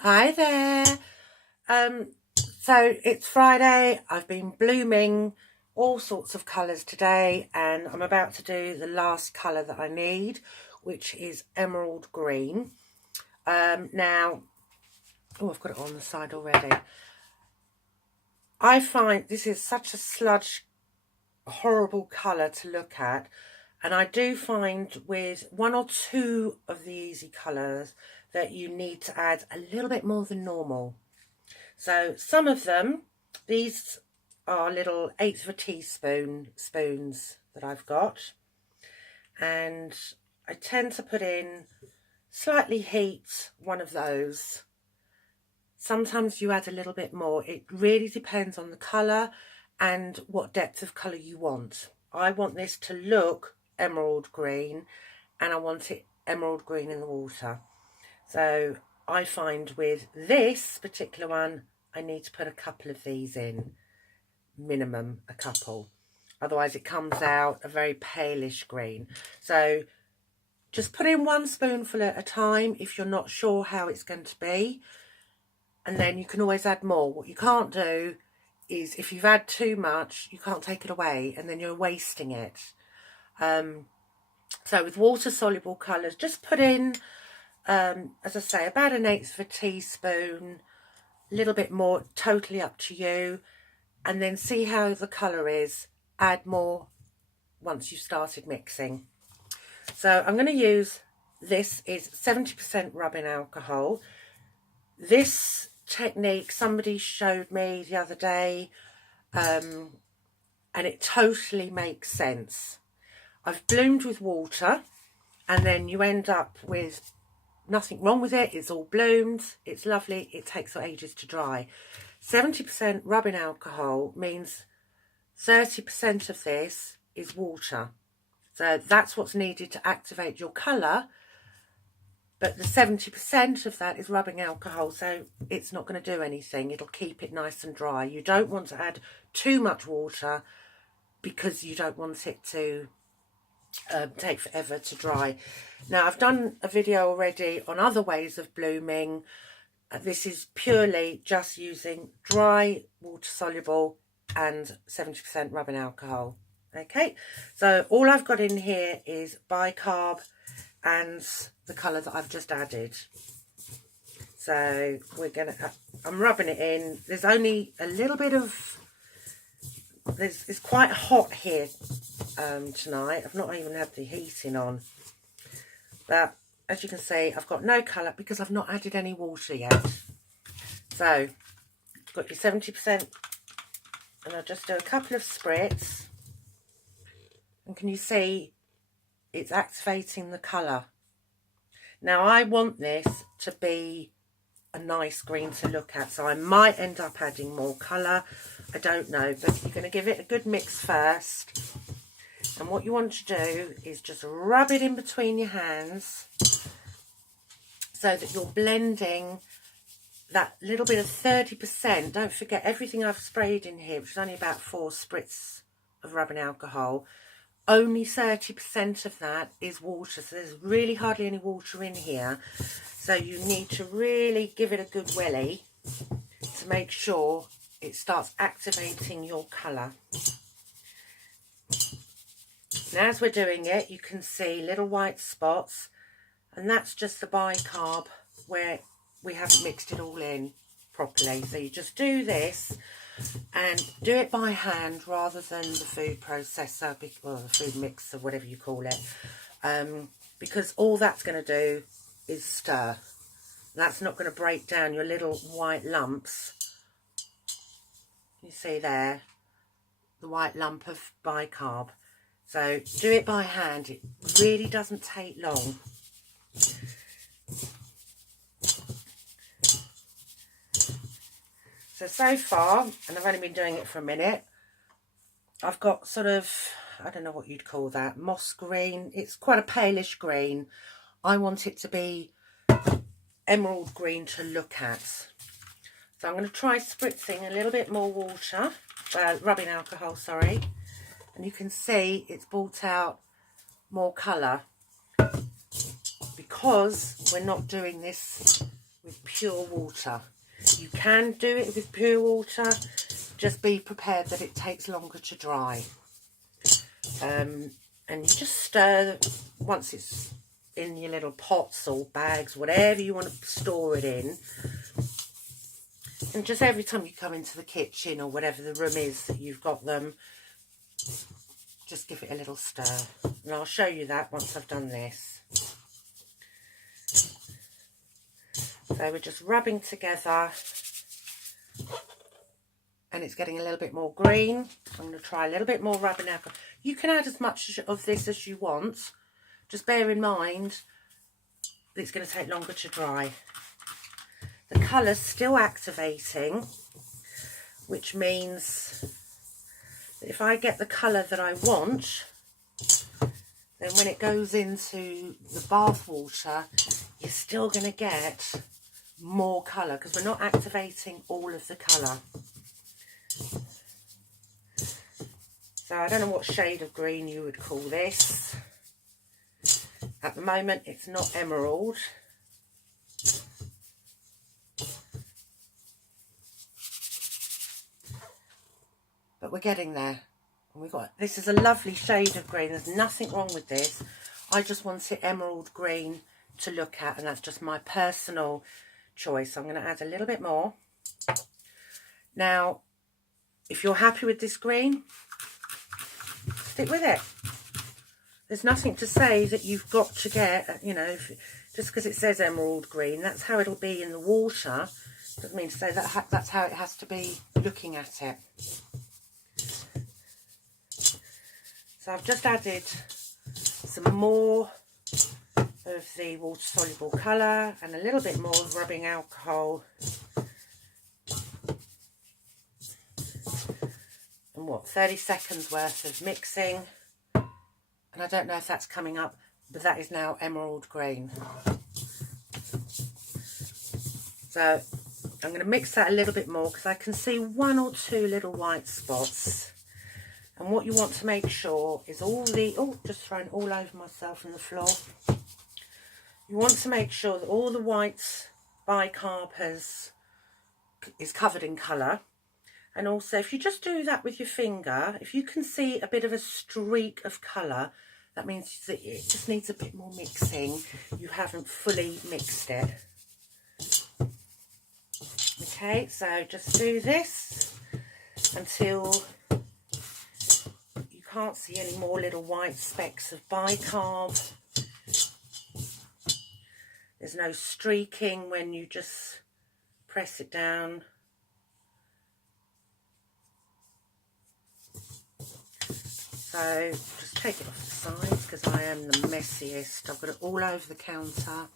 Hi there. So it's Friday. I've been blooming all sorts of colours today, and I'm about to do the last colour that I need, which is emerald green. Now, oh, I've got it on the side already. I find this is such a sludge, horrible colour to look at, and I do find with one or two of the easy colours that you need to add a little bit more than normal. So some of them, these are little 1/8 of a teaspoon spoons that I've got, and I tend to put in, slightly heat one of those. Sometimes you add a little bit more. It really depends on the colour and what depth of colour you want. I want this to look emerald green, and I want it emerald green in the water. So I find with this particular one, I need to put a couple of these in, minimum a couple. Otherwise it comes out a very palish green. So just put in 1 spoonful at a time if you're not sure how it's going to be. And then you can always add more. What you can't do is, if you've had too much, you can't take it away and then you're wasting it. So with water soluble colours, just put in, as I say, about 1/8 of a teaspoon, a little bit more, totally up to you, and then see how the colour is. Add more once you've started mixing. So I'm going to use, this is 70% rubbing alcohol. This technique somebody showed me the other day, and it totally makes sense. I've bloomed with water, and then you end up with nothing wrong with it. It's all bloomed. It's lovely. It takes ages to dry. 70% rubbing alcohol means 30% of this is water. So that's what's needed to activate your colour. But the 70% of that is rubbing alcohol, so it's not going to do anything. It'll keep it nice and dry. You don't want to add too much water because you don't want it to take forever to dry. Now, I've done a video already on other ways of blooming. This is purely just using dry, water soluble and 70% rubbing alcohol. Okay, so all I've got in here is bicarb and the colour that I've just added. So I'm rubbing it in. There's only a little bit of, it's quite hot here tonight. I've not even had the heating on, but as you can see, I've got no colour because I've not added any water yet. So you've got your 70%, and I'll just do a couple of spritz, and can you see it's activating the colour? Now I want this to be a nice green to look at, so I might end up adding more colour. I don't know, but you're going to give it a good mix first. And what you want to do is just rub it in between your hands so that you're blending that little bit of 30%. Don't forget, everything I've sprayed in here, which is only about 4 spritz of rubbing alcohol, only 30% of that is water. So there's really hardly any water in here. So you need to really give it a good willy to make sure it starts activating your colour. Now, as we're doing it, you can see little white spots, and that's just the bicarb where we haven't mixed it all in properly. So you just do this, and do it by hand rather than the food processor, or the food mixer, whatever you call it, because all that's going to do is stir. That's not going to break down your little white lumps. You see there, the white lump of bicarb. So do it by hand. It really doesn't take long. So far, and I've only been doing it for a minute, I've got sort of, I don't know what you'd call that, moss green. It's quite a palish green. I want it to be emerald green to look at. So I'm going to try spritzing a little bit more water, rubbing alcohol, sorry. And you can see it's brought out more colour because we're not doing this with pure water. You can do it with pure water, just be prepared that it takes longer to dry. And you just stir once it's in your little pots or bags, whatever you want to store it in. And just every time you come into the kitchen or whatever the room is that you've got them, just give it a little stir. And I'll show you that once I've done this. So we're just rubbing together, and it's getting a little bit more green. I'm going to try a little bit more rubbing alcohol. You can add as much of this as you want. Just bear in mind that it's going to take longer to dry. The colour's still activating, which means that if I get the colour that I want, then when it goes into the bath water, you're still going to get more colour because we're not activating all of the colour. So I don't know what shade of green you would call this. At the moment it's not emerald. But we're getting there. And this is a lovely shade of green. There's nothing wrong with this. I just want it emerald green to look at, and that's just my personal choice. I'm going to add a little bit more. Now, if you're happy with this green, stick with it. There's nothing to say that you've got to get, you know, just because it says emerald green, that's how it'll be in the water. Doesn't mean to say that that's how it has to be looking at it. So I've just added some more of the water-soluble colour and a little bit more rubbing alcohol. And what, 30 seconds worth of mixing. And I don't know if that's coming up, but that is now emerald green. So I'm going to mix that a little bit more because I can see one or two little white spots. And what you want to make sure is just thrown all over myself on the floor. You want to make sure that all the white bicarb is covered in colour. And also, if you just do that with your finger, if you can see a bit of a streak of colour, that means that it just needs a bit more mixing. You haven't fully mixed it. Okay, so just do this until you can't see any more little white specks of bicarb. There's no streaking when you just press it down. So just take it off the sides because I am the messiest. I've got it all over the counter.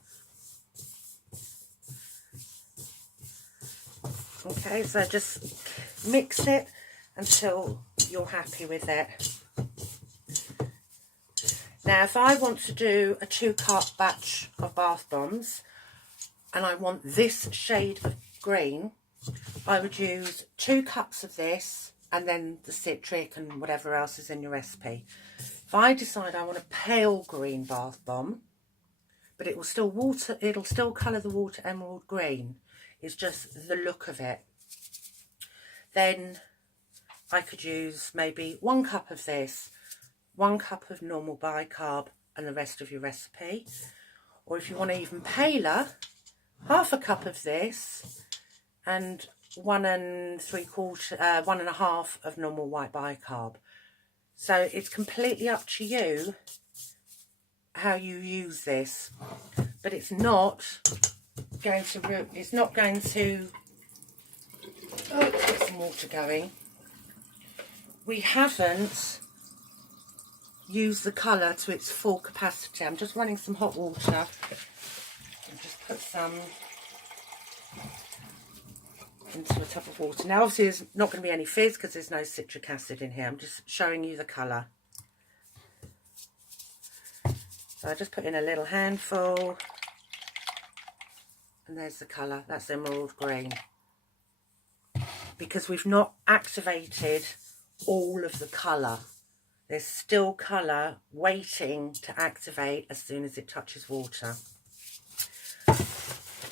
Okay, so just mix it until you're happy with it. Now, if I want to do a 2-cup batch of bath bombs and I want this shade of green, I would use 2 cups of this and then the citric and whatever else is in your recipe. If I decide I want a pale green bath bomb, but it'll still colour the water emerald green, it's just the look of it, then I could use maybe 1 cup of this, 1 cup of normal bicarb and the rest of your recipe. Or if you want even paler, 1/2 cup of this and 1 1/2 of normal white bicarb. So it's completely up to you how you use this, but it's not going to let's get some water going. We haven't used the colour to its full capacity. I'm just running some hot water and just put some into a tub of water. Now obviously there's not going to be any fizz because there's no citric acid in here. I'm just showing you the colour. So I just put in a little handful and there's the colour. That's emerald green. Because we've not activated all of the colour. There's still colour waiting to activate as soon as it touches water.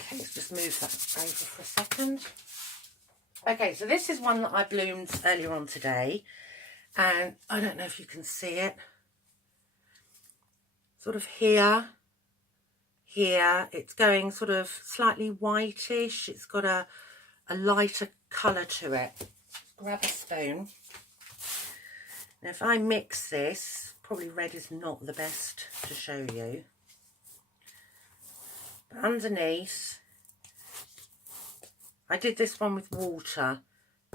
Okay, let's just move that over for a second. Okay, so this is one that I bloomed earlier on today, and I don't know if you can see it. Sort of here, it's going sort of slightly whitish. It's got a lighter colour to it. Grab a spoon. Now if I mix this, probably red is not the best to show you. But underneath, I did this one with water,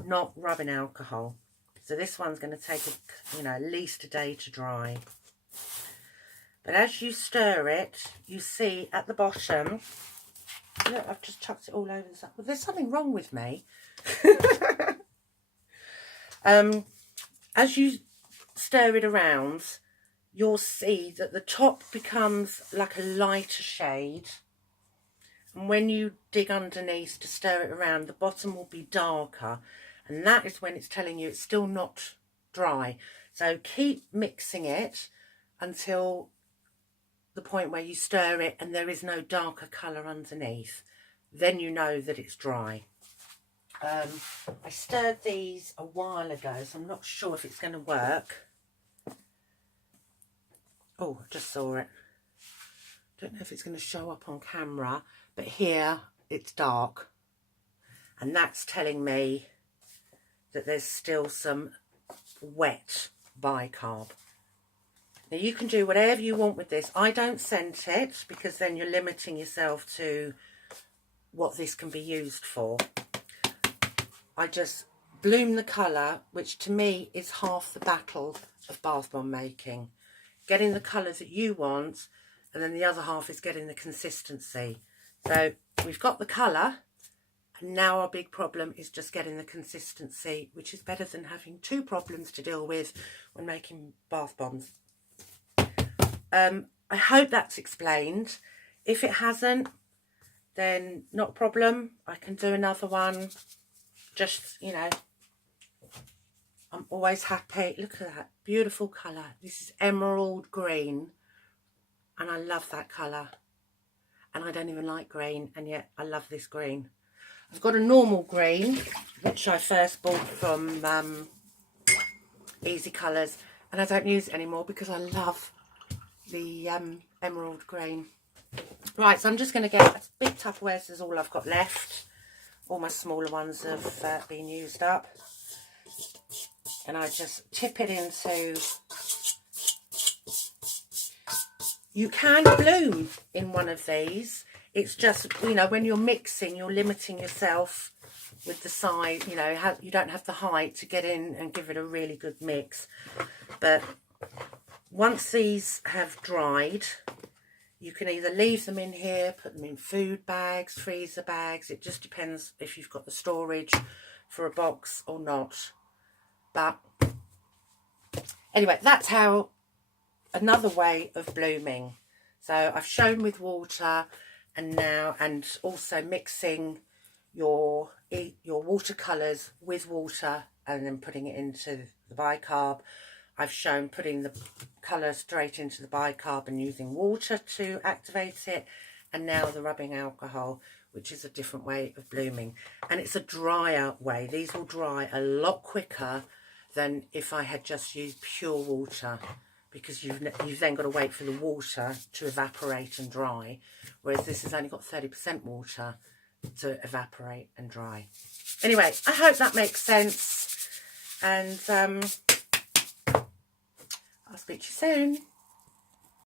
not rubbing alcohol. So this one's going to take, at least a day to dry. But as you stir it, you see at the bottom, look, I've just chucked it all over the side. Well, there's something wrong with me. As you stir it around, you'll see that the top becomes like a lighter shade. And when you dig underneath to stir it around, the bottom will be darker. And that is when it's telling you it's still not dry. So keep mixing it until the point where you stir it and there is no darker colour underneath. Then you know that it's dry. I stirred these a while ago, so I'm not sure if it's going to work. Oh, I just saw it. Don't know if it's going to show up on camera, but here it's dark. And that's telling me that there's still some wet bicarb. Now you can do whatever you want with this. I don't scent it because then you're limiting yourself to what this can be used for. I just bloom the colour, which to me is half the battle of bath bomb making. Getting the colours that you want, and then the other half is getting the consistency. So we've got the colour, and now our big problem is just getting the consistency, which is better than having two problems to deal with when making bath bombs. I hope that's explained. If it hasn't, then not a problem. I can do another one. Just, I'm always happy. Look at that beautiful colour. This is emerald green, and I love that colour. And I don't even like green, and yet I love this green. I've got a normal green, which I first bought from Easy Colours, and I don't use it anymore because I love the emerald green. Right, so I'm just going to get big Tupperwares is all I've got left. All my smaller ones have been used up. And I just tip it into... You can bloom in one of these. It's just, when you're mixing, you're limiting yourself with the size. You don't have the height to get in and give it a really good mix. But once these have dried, you can either leave them in here, put them in food bags, freezer bags. It just depends if you've got the storage for a box or not. But anyway, that's how another way of blooming. So I've shown with water, and also mixing your watercolours with water and then putting it into the bicarb. I've shown putting the colour straight into the bicarb and using water to activate it, and now the rubbing alcohol, which is a different way of blooming. And it's a drier way. These will dry a lot quicker than if I had just used pure water, because you've then got to wait for the water to evaporate and dry, whereas this has only got 30% water to evaporate and dry. Anyway, I hope that makes sense, and I'll speak to you soon.